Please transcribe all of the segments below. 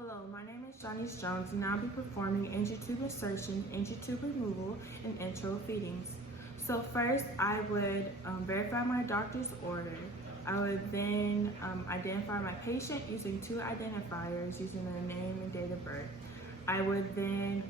Hello, my name is Janice Jones and I'll be performing angio-tube insertion, angio-tube removal, and enteral feedings. So first, I would verify my doctor's order. I would then identify my patient using two identifiers using their name and date of birth. I would then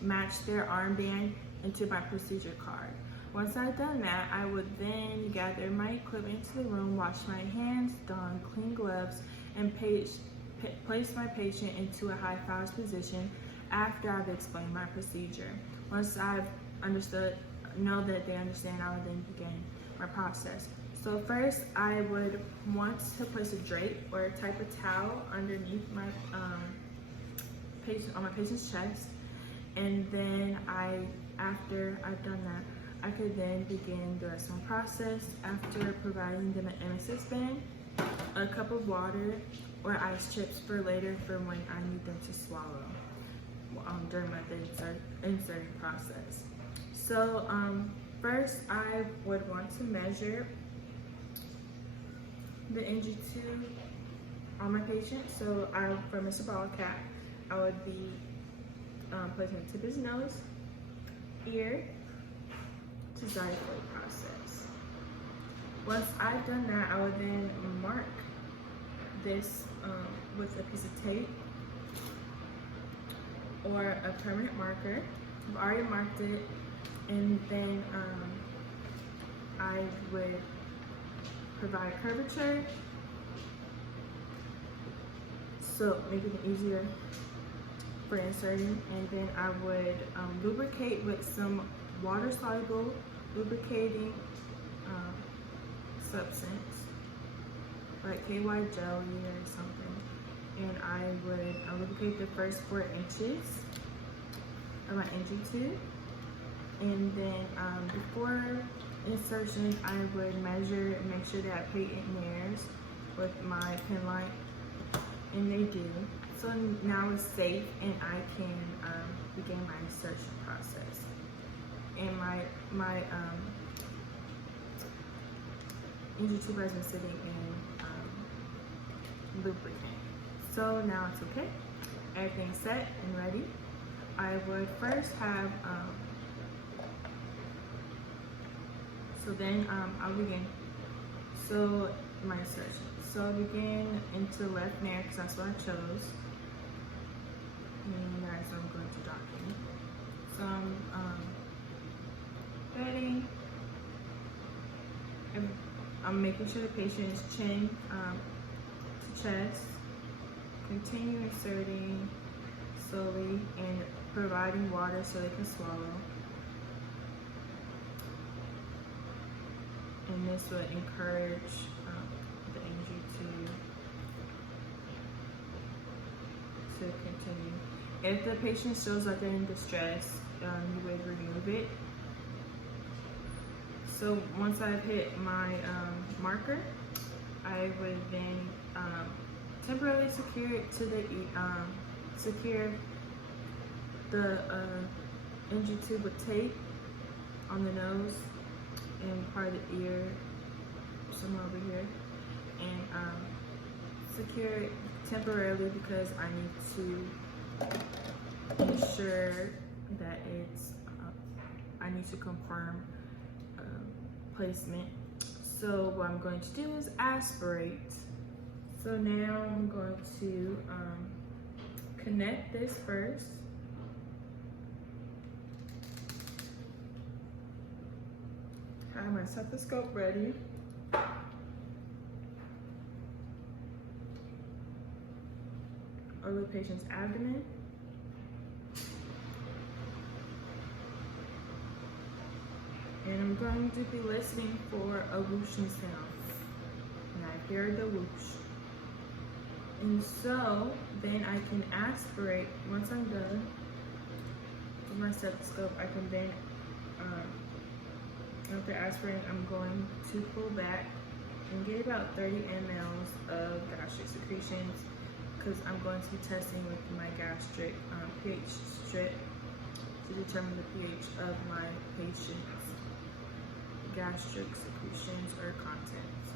match their armband into my procedure card. Once I've done that, I would then gather my equipment into the room, wash my hands, don clean gloves, and place my patient into a high FOWS position after I've explained my procedure. Once I've know that they understand, I would then begin my process. So first, I would want to place a drape or a type of towel underneath my patient on my patient's chest, and then after I've done that, I could then begin the rest of my process after providing them an MSS band, a cup of water, or ice chips for later for when I need them to swallow during my inserting process. So first I would want to measure the angio-tube on my patient. So for Mr. Ballcat, I would be placing the tip of his nose, ear, to xiphoid process. Once I've done that, I would then mark this with a piece of tape or a permanent marker. I've already marked it, and then I would provide curvature, so making it easier for inserting, and then I would lubricate with some water-soluble lubricating substance, like KY jelly or something, and I would lubricate the first 4 inches of my angio-tube, and then before insertion, I would measure and make sure that I patent nears with my pen light, and they do. So now it's safe, and I can begin my insertion process. And my angio-tube has been sitting in lubricant. So now it's okay. Everything's set and ready. I would first have, so then I'll begin. So my insertion. So I'll begin into left nair because that's what I chose. And that's what I'm going to document. So I'm ready. I'm making sure the patient's chin to chest. Continue inserting slowly and providing water so they can swallow. And this would encourage the angio-tube to continue. If the patient shows like they're in distress, you would remove it. So once I've hit my marker, I would then temporarily secure it to the secure the angio-tube with tape on the nose and part of the ear, somewhere over here, and secure it temporarily because I need to ensure that it's. I need to confirm placement. So what I'm going to do is aspirate. So now I'm going to connect this first. Have my stethoscope ready. Over the patient's abdomen. And I'm going to be listening for a whooshing sound. And I hear the whoosh. And so then I can aspirate. Once I'm done with my stethoscope, I can then, after aspirating, I'm going to pull back and get about 30 mLs of gastric secretions, because I'm going to be testing with my gastric pH strip to determine the pH of my patient's gastric secretions or contents.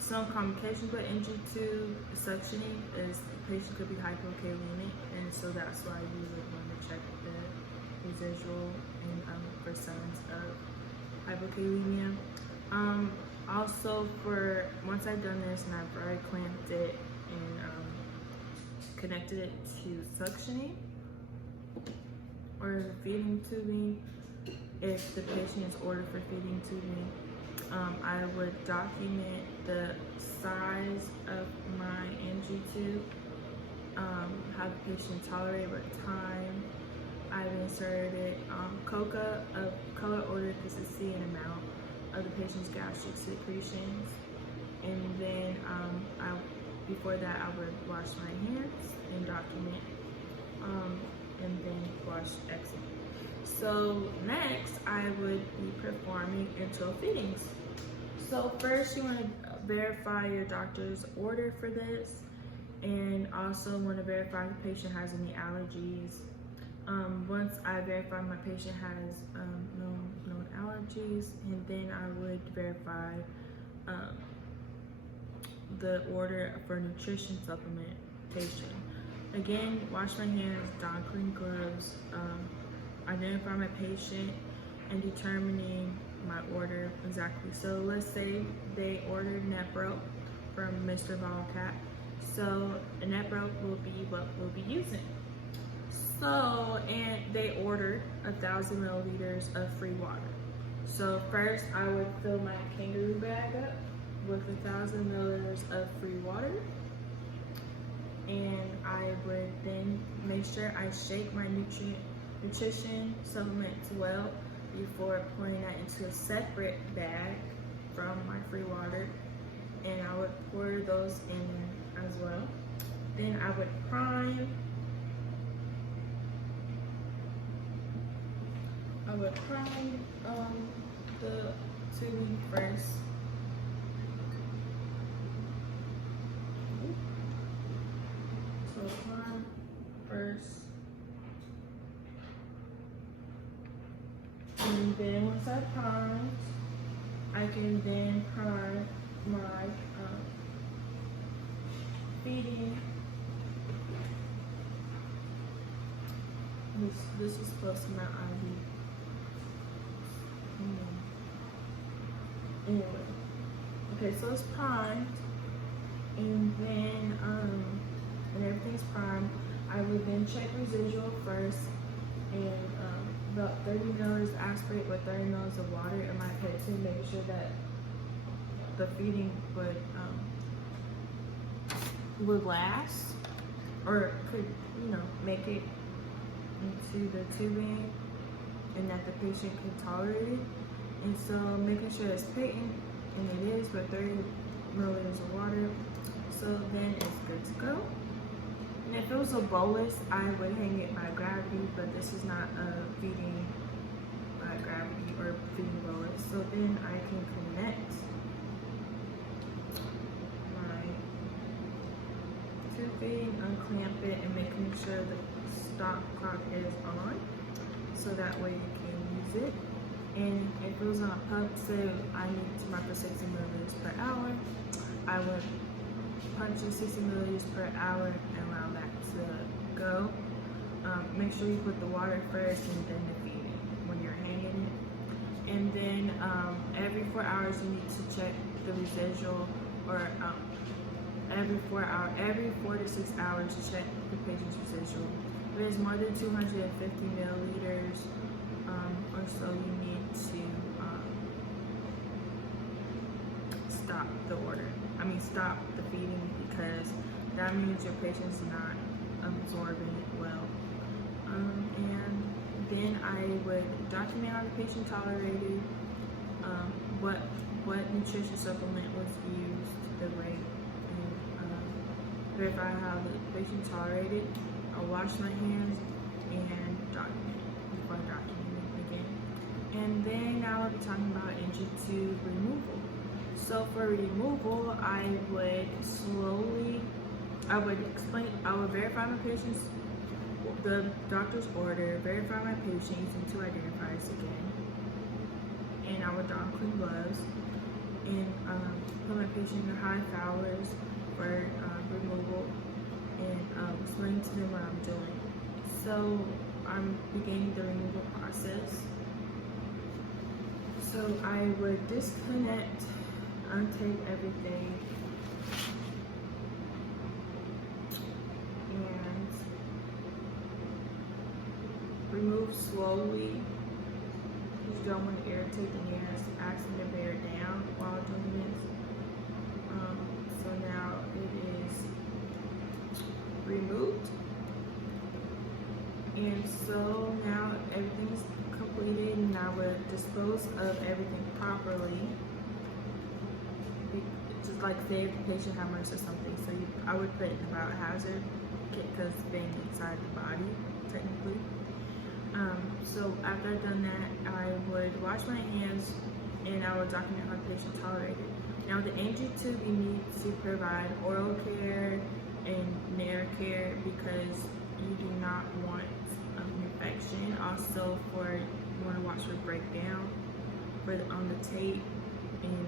Some complications with NG tube suctioning is the patient could be hypokalemic, and so that's why you would want to check the residual and for signs of hypokalemia. Also, for once I've done this and I've already clamped it and connected it to suctioning or feeding tubing, if the patient is ordered for feeding tubing, I would document the size of my NG tube, how the patient tolerated what time I've inserted it, COCA of color order because it's the amount of the patient's gastric secretions, and then before that I would wash my hands and document, and then wash exit. So next I would be performing enteral feedings. So first you want to verify your doctor's order for this, and also want to verify if the patient has any allergies. Once I verify my patient has known allergies, and then I would verify the order for nutrition supplementation. Again, wash my hands, don clean gloves, identify my patient, and determining my order exactly. So let's say they ordered Nepro from Mr. Volcat. So a Nepro will be what we'll be using. So, and they ordered 1,000 milliliters of free water. So first I would fill my kangaroo bag up with 1,000 milliliters of free water. And I would then make sure I shake my nutrition supplements well before pouring that into a separate bag from my free water. And I would pour those in as well. Then I would prime. The tubing first. So prime first. And then once I primed, I can then prime my feeding. This is close to my IV. Anyway, okay, so it's primed, and then when everything's primed, I would then check residual first, and about 30 milliliters aspirate with 30 milliliters of water in my pet to make sure that the feeding would last, or could, make it into the tubing, and that the patient can tolerate it. And so making sure it's patent, and it is, with 30 milliliters of water. So then it's good to go. And if it was a bolus, I would hang it by gravity, but this is not a feeding by gravity or feeding bolus. So then I can connect my tubing, unclamp it, and making sure the stop clock is on, so that way you can use it. And if it was on a pump, say I need to mark for 60 milliliters per hour, I would punch in 60 milliliters per hour and allow that to go. Make sure you put the water first and then the feeding when you're hanging it. And then every 4 hours you need to check the residual, or every 4 to 6 hours to check the patient's residual. If it is more than 250 milliliters or so, you need to stop the feeding, because that means your patient's not absorbing it well. And then I would document how the patient tolerated, what nutrition supplement was used, the rate, and verify how the patient tolerated. I'll wash my hands and document before I document it again. And then now I'll be talking about NG tube removal. So for removal, I would verify my patient's, the doctor's order, verify my patient using 2 identifiers again, and I would don clean gloves, and put my patient in high fowlers for removal, and explain to them what I'm doing. So I'm beginning the removal process. So I would disconnect, untape everything, and remove slowly. You don't want to irritate the nerves. Ask them to bear down while doing this. So now it is removed. And so now everything is completed, and I would dispose of everything properly. Just like say if the patient had MRSA or something, so I would put it in the biohazard kit because being inside the body, technically. So after I've done that, I would wash my hands and I would document how the patient tolerated. Now with the NG tube, you need to provide oral care and nair care because you do not want infection. Also, you want to watch for breakdown on the tape and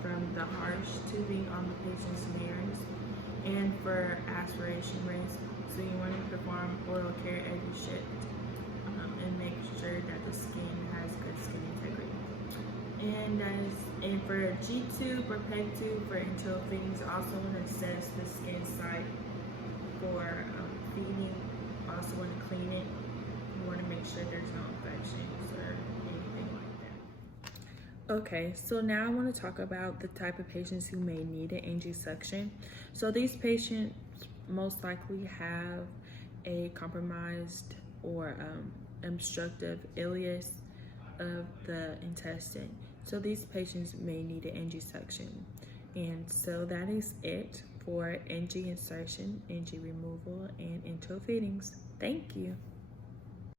from the harsh tubing on the patient's nairs, and for aspiration rates. So you want to perform oral care every shift and make sure that the skin has good skin integrity. And for G-tube or PEG tube for enteral feedings, also want to assess the skin site for feeding. Also want to clean it. You want to make sure there's no infections or anything like that. Okay, so now I want to talk about the type of patients who may need an NG suction. So these patients most likely have a compromised or obstructive ileus of the intestine. So these patients may need an NG suction. And so that is it for NG insertion, NG removal, and enteral feedings. Thank you.